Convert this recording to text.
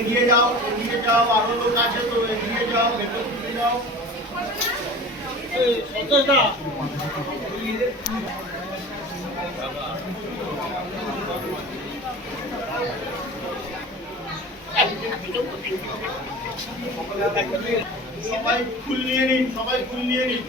এগিয়ে যাও আরো লোক আছে তো এগিয়ে যাও ভেতর ঢুকে যাও সন্তোষদা সবাই ফুল নিয়ে নিন